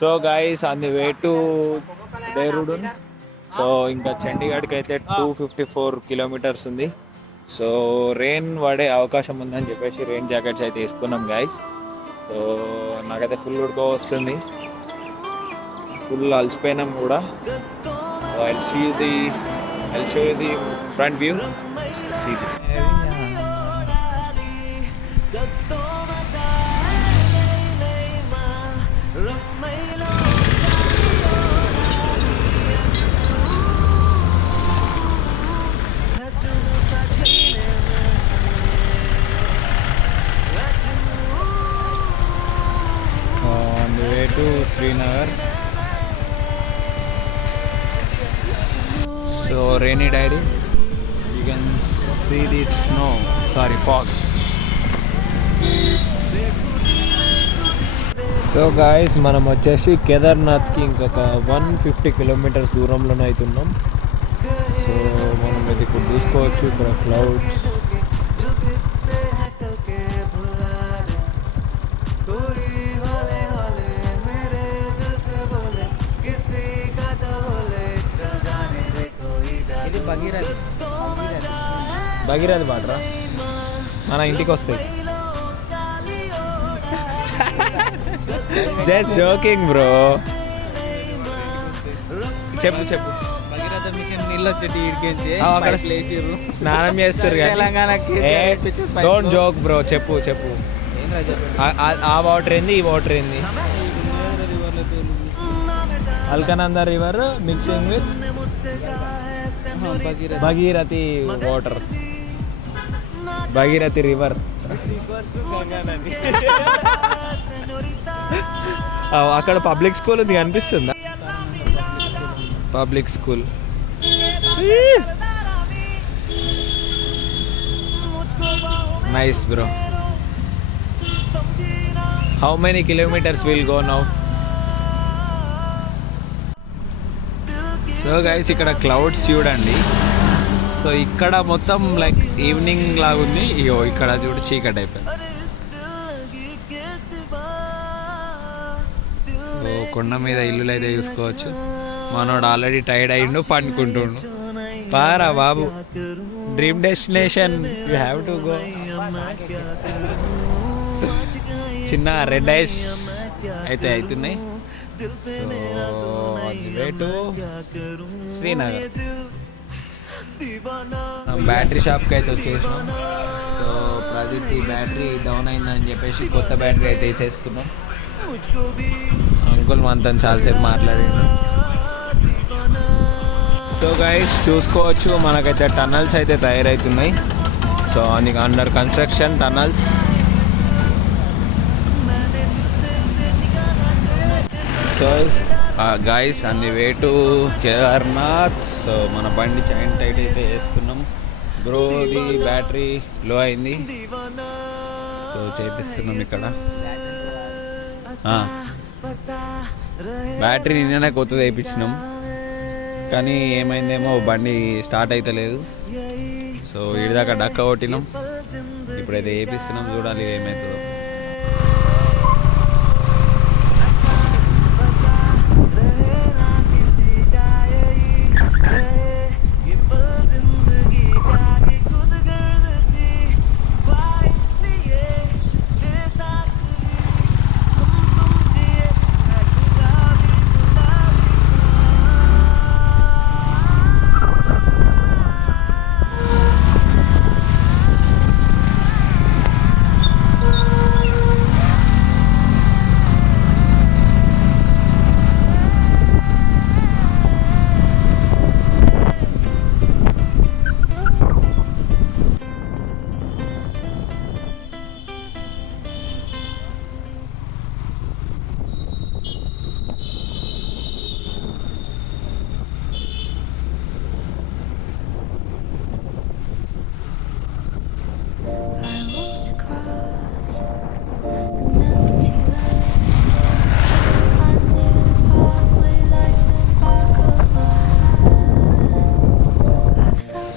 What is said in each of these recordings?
So guys on the way to Dehradun. సో ఇంకా చండీగఢ్కి అయితే 254 కిలోమీటర్స్ ఉంది. సో రెయిన్ పడే అవకాశం ఉందని చెప్పేసి రెయిన్ జాకెట్స్ అయితే వేసుకున్నాం గైస్. సో నాకైతే ఫుల్ ఉడక వస్తుంది, ఫుల్ అలసిపోయినాం కూడా. So I'll show you the front view. See the on the way to Srinagar. So rainy diaries, you can see the fog. So guys మనం వచ్చేసి కేదార్నాథ్కి ఇంకొక 150 కిలోమీటర్స్ దూరంలోనే అవుతున్నాం. సో మనం ఇది ఇప్పుడు చూసుకోవచ్చు, ఇక్కడ క్లౌడ్స్. భగీరథి బాటరా మన ఇంటికి వస్తాయి. Just joking bro. చెప్పు భగీరథ మిషన్ నీళ్ళు వచ్చేటి అక్కడ స్నానం చేస్తారు. Don't joke bro. చెప్పు ఆ వాటర్ ఏంది, ఈ వాటర్ ఏంది? Alaknanda river mixing with Bhagirathi వాటర్, భగీరథి రివర్. అక్కడ పబ్లిక్ స్కూల్ ఉంది, కనిపిస్తుందా? Public school. Nice bro. How many kilometres will go now? So guys ఇక్కడ క్లౌడ్స్ చూడండి. సో ఇక్కడ మొత్తం లైక్ ఈవినింగ్ లాగా ఉంది. ఇగో ఇక్కడ చూడు చీకటి అయిపోయింది. సో కొండ మీద ఇల్లులు అయితే చూసుకోవచ్చు. మనోడు ఆల్రెడీ టైర్డ్ అయ్యిండు, పండుకుంటుండు. పారా బాబు, dream destination, you have to go. చిన్న రెడ్ ఐస్ అయితే అవుతున్నాయి. So way to Srinagar. Battery షాప్కి అయితే వచ్చేసినాం. సో ప్రజెంట్ ఈ బ్యాటరీ డౌన్ అయిందని చెప్పేసి కొత్త బ్యాటరీ అయితే వేసేసుకున్నాం. అంకుల్ మనతో చాలాసేపు మాట్లాడిండు. సో గైస్ చూసుకోవచ్చు, మనకైతే టన్నల్స్ అయితే తయారవుతున్నాయి. సో అందుకు under construction tunnels. So guys on the way to Kedarnath. సో మన బండి చైన్ టైట్ అయితే వేసుకున్నాం. బ్రోది బ్యాటరీ లో అయింది, సో చేపిస్తున్నాం ఇక్కడ. బ్యాటరీ నిన్ననే కొత్తది వేయించినాం, కానీ ఏమైందేమో బండి స్టార్ట్ అయితే లేదు. సో ఇడిదాకా డక్క కొట్టినాం, ఇప్పుడైతే వేపిస్తున్నాం. చూడాలి ఏమవుతుందో.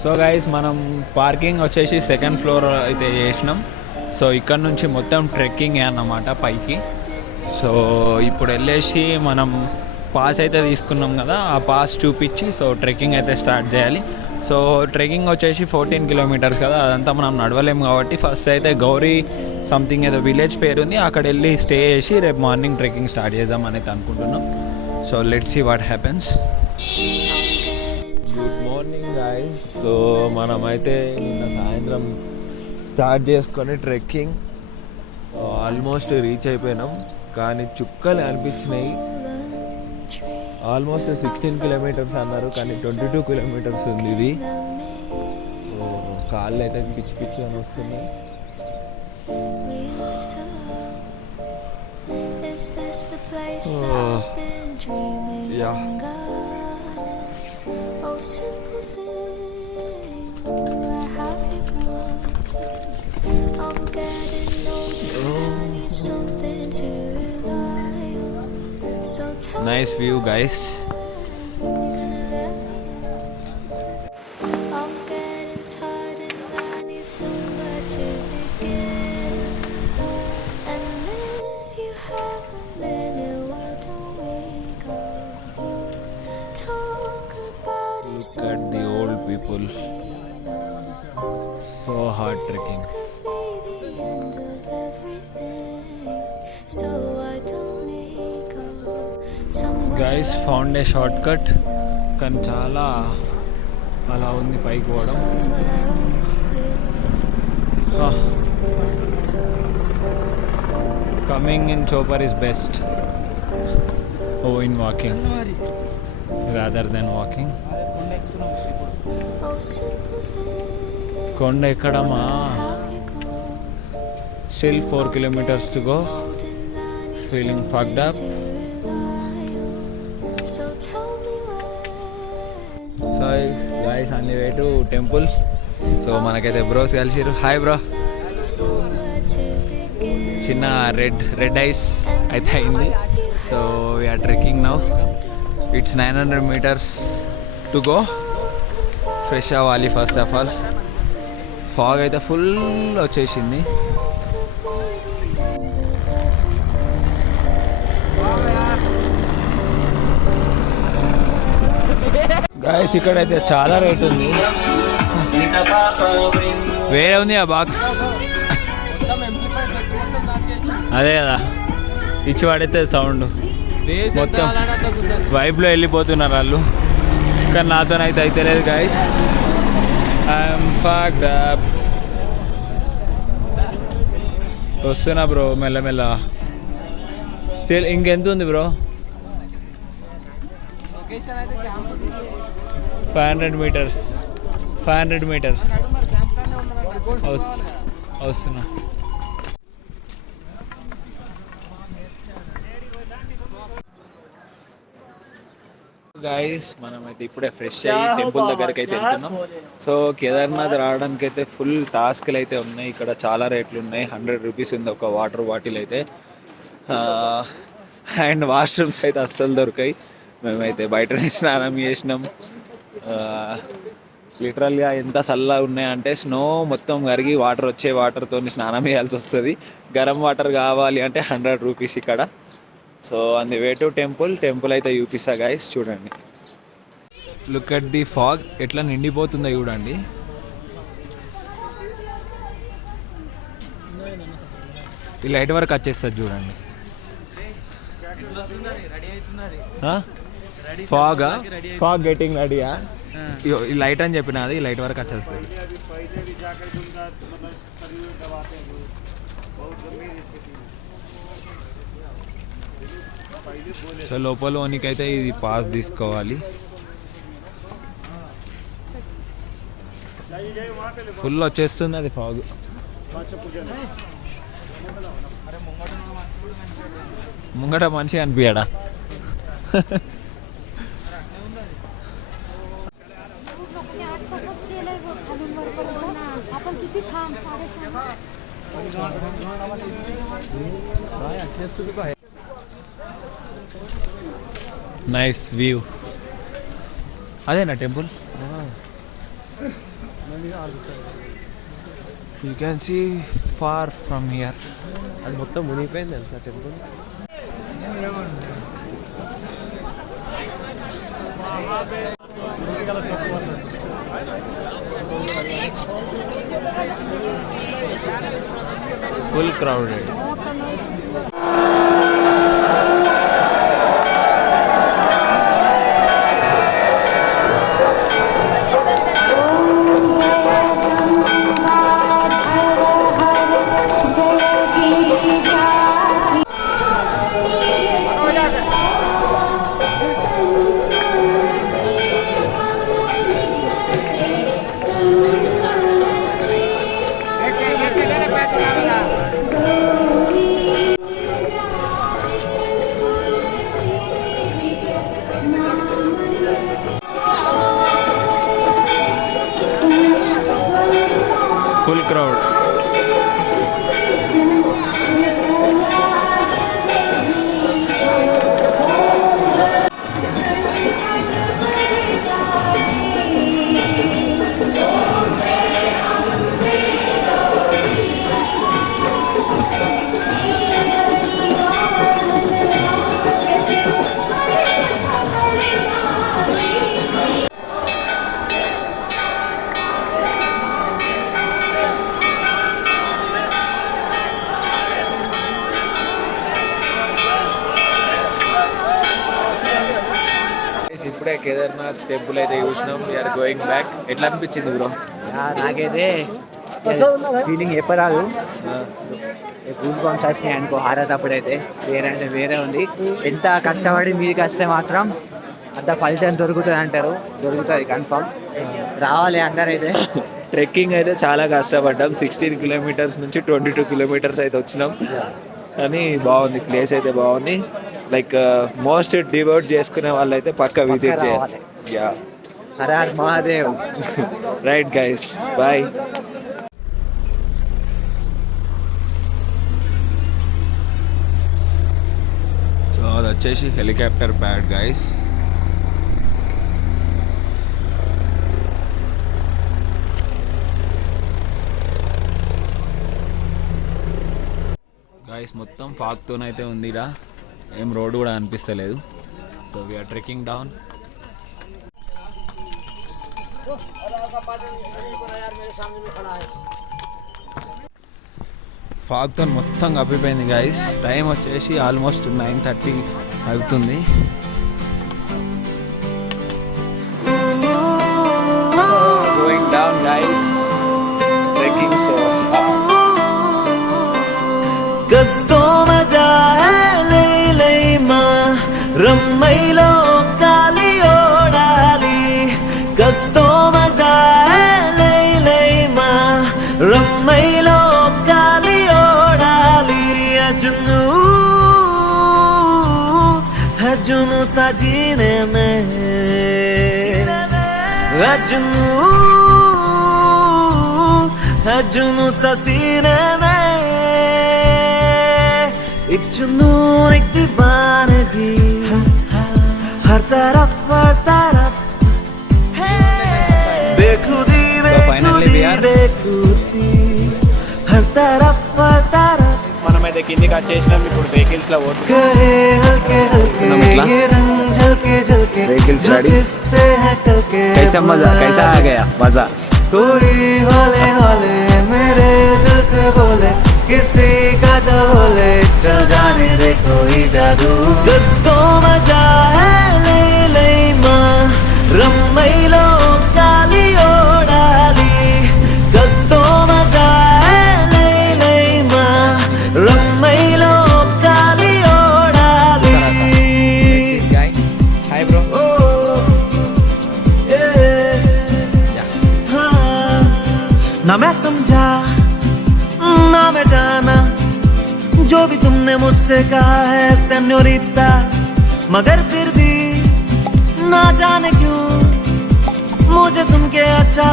సో గైస్ మనం పార్కింగ్ వచ్చేసి సెకండ్ ఫ్లోర్ అయితే చేసినాం. సో ఇక్కడ నుంచి మొత్తం ట్రెక్కింగ్ అన్నమాట పైకి. సో ఇప్పుడు వెళ్ళేసి మనం పాస్ అయితే తీసుకున్నాం కదా, ఆ పాస్ చూపించి సో ట్రెక్కింగ్ అయితే స్టార్ట్ చేయాలి. సో ట్రెక్కింగ్ వచ్చేసి 14 కిలోమీటర్స్ కదా, అదంతా మనం నడవలేము కాబట్టి ఫస్ట్ అయితే గౌరీ సంథింగ్ ఏదో విలేజ్ పేరు ఉంది, అక్కడ వెళ్ళి స్టే చేసి రేపు మార్నింగ్ ట్రెక్కింగ్ స్టార్ట్ చేద్దాం అనేది అనుకుంటున్నాం. So let's see what happens. Good morning guys. So మనమైతే నిన్న సాయంత్రం స్టార్ట్ చేసుకొని ట్రెక్కింగ్ ఆల్మోస్ట్ రీచ్ అయిపోయినాం, కానీ చుక్కలు అనిపించినాయి. ఆల్మోస్ట్ 16 కిలోమీటర్స్ అన్నారు, కానీ 22 కిలోమీటర్స్ ఉంది ఇది. కాళ్ళు అయితే పిచ్చి పిచ్చి అని వస్తున్నాయి. Yeah nice view guys. Look at the old people, so hard trekking. Guys found a shortcut, కానీ చాలా అలా ఉంది పైకి పోవడం. Coming in chopper is best in walking rather than walking. కొండ ఎక్కడమా, still 4 kilometers to go, feeling fucked up. So guys on the way to temple. So మనకైతే bros కలిసిరు. Hi bro. చిన్న రెడ్ ఐస్ అయితే అయింది. So we're trekking now. It's 900 meters to go. Fresh అవ్వాలి first of all. Fog అయితే ఫుల్ వచ్చేసింది. గాయస్ ఇక్కడైతే చాలా రేట్ ఉంది. వేరే ఉంది ఆ బాక్స్, అదే కదా ఇచ్చి పడితే సౌండ్ మొత్తం వైబ్లో వెళ్ళిపోతున్నారు వాళ్ళు, కానీ నాతోనైతే అయితే లేదు గాయస్. I'm fucked up. వస్తున్నా బ్రో మెల్లమెల్ల. స్టిల్ ఇంకెంత ఉంది బ్రో? 500 meters. 500 meters వస్తున్నా. గైస్ మనమైతే ఇప్పుడే ఫ్రెష్ అయ్యి టెంపుల్ దగ్గరికి అయితే వెళ్తున్నాం. సో కేదార్నాథ్ రావడానికి అయితే ఫుల్ టాస్క్లు అయితే ఉన్నాయి. ఇక్కడ చాలా రేట్లు ఉన్నాయి. 100 rupees ఉంది ఒక వాటర్ బాటిల్ అయితే. అండ్ వాష్రూమ్స్ అయితే అస్సలు దొరికాయి. మేమైతే బయటనే స్నానం చేసినాం. లిటరల్గా ఎంత చల్లగా ఉన్నాయంటే స్నో మొత్తం కరిగి వాటర్ వచ్చే వాటర్తో స్నానం చేయాల్సి వస్తుంది. గరం వాటర్ కావాలి అంటే 100 rupees ఇక్కడ. So on the way to temple అయితే చూపిస్తా గైస్, చూడండి. లుక్ అట్ ది ఫాగ్ ఎట్లా నిండిపోతుందో చూడండి. ఈ లైట్ వరకు వచ్చేస్తుంది చూడండి. ఫాగ్ గెటింగ్ రెడీయా? ఈ లైట్ అని చెప్పినది, ఈ లైట్ వరకు వచ్చేస్తుంది. సో లోపల ఓనికైతే ఇది పాస్ తీసుకోవాలి. ఫుల్ వచ్చేస్తుంది అది ఫాగ్. ముంగట మనిషి అనిపించడా? Nice view. అదేనా temple? You can see far from here. అది మొత్తం మునిగిపోయింది తెలుసా temple. Full crowded. Full crowd. ఇప్పుడే కేదార్నాథ్ టెంపుల్ అయితే చూసినాం. We're going back. ఎట్లా అనిపించింది బ్రో? నాకైతే ఫీలింగ్ చెప్పరాదు. గూస్ బంప్స్ వచ్చినాయి అనుకో హారత్ అప్పుడైతే వేరే అంటే వేరే ఉంది. ఎంత కష్టపడి మీరు కష్టం మాత్రం అంత ఫలితం దొరుకుతుంది అంటారు. దొరుకుతుంది కన్ఫర్మ్. రావాలి అందరైతే. ట్రెక్కింగ్ అయితే చాలా కష్టపడ్డాం. 16 కిలోమీటర్స్ నుంచి 22 కిలోమీటర్స్ అయితే వచ్చినాం. కానీ బాగుంది, ప్లేస్ అయితే బాగుంది. లైక్ మోస్ట్ డివోట్ చేసుకునే వాళ్ళు అయితే పక్కా విజిట్ చేయాలి. Yeah, Hara Har Mahadev. Right guys, bye. So అది వచ్చేసి హెలికాప్టర్ ప్యాడ్ గైస్. గైస్ మొత్తం ఫాగ్తోనైతే ఉంది ఇలా. ఏం రోడ్ కూడా అనిపిస్తలేదు. So we're trekking down. ఫాగ్తో మొత్తం కప్పిపోయింది గైస్. టైం వచ్చేసి ఆల్మోస్ట్ 9:30 అవుతుంది. Going down guys. Trekking so గస్తో మజా రమ్మైలో కాలి ఓడాలి. గస్తో మజా రమ్మైలో కాలి ఓడాలి. అజును హజును సజీనే మే అజును హజును ససీనే మే एक जुनून एक दीवानगी हर तरफ बेखुदी बेखुदी हर तरफ మనమైతే కిందికి వచ్చేసినాం. ఇప్పుడు వెహికల్స్ లో हल्के हल्के ये रंग झलके झलके వెహికల్స్ రెడీ. इससे है कल के कैसा मजा, कैसा आ गया मजा? कोई हौले हौले मेरे दिल से बोले किसी का तो बोले चल जाने दे कोई जादू. गस्तो मजा है ले माँ रम्मैलो काली ओडाली. गस्तो मजा है ले माँ रम्मैलो काली ओडाली. Hi bro. हाँ ना मैं समझा ना मैं जाना जो भी तुमने मुझसे कहा है सेन्योरिटा, मगर फिर भी ना जाने क्यों मुझे सुन के अच्छा